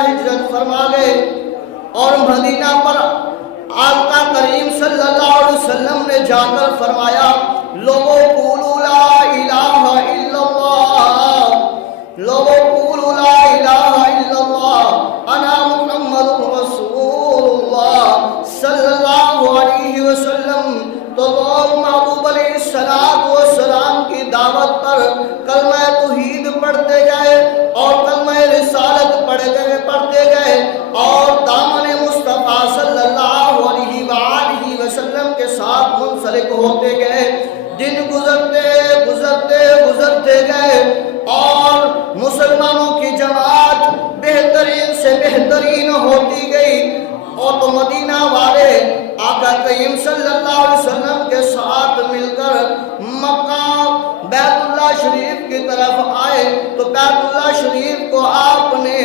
ہجرت فرما گئے اور مدینہ پر آقا کریم صلی اللہ علیہ وسلم نے جا کر فرمایا لوگوں قولوا لا الہ الا اللہ، لوگوں قولوا لا الہ الا اللہ انا محمد رسول اللہ صلی اللہ علیہ وسلم۔ تو لوگ محبوب علیہ السلام کی دعوت پر کلمہ توحید پڑھتے گئے اور کلمہ رسالت پڑھتے گئے اور دامن مصطفیٰ صلی اللہ علیہ وآلہ وسلم کے ساتھ منسلک ہوتے گئے۔ دن گزرتے گئے اور مسلمانوں کی جماعت بہترین سے بہترین ہوتی گئی، اور تو مدینہ والے آقا کریم صلی اللہ علیہ وسلم کے ساتھ مل کر مکہ بیت اللہ شریف کی طرف آئے۔ تو بیت اللہ شریف کو آپ نے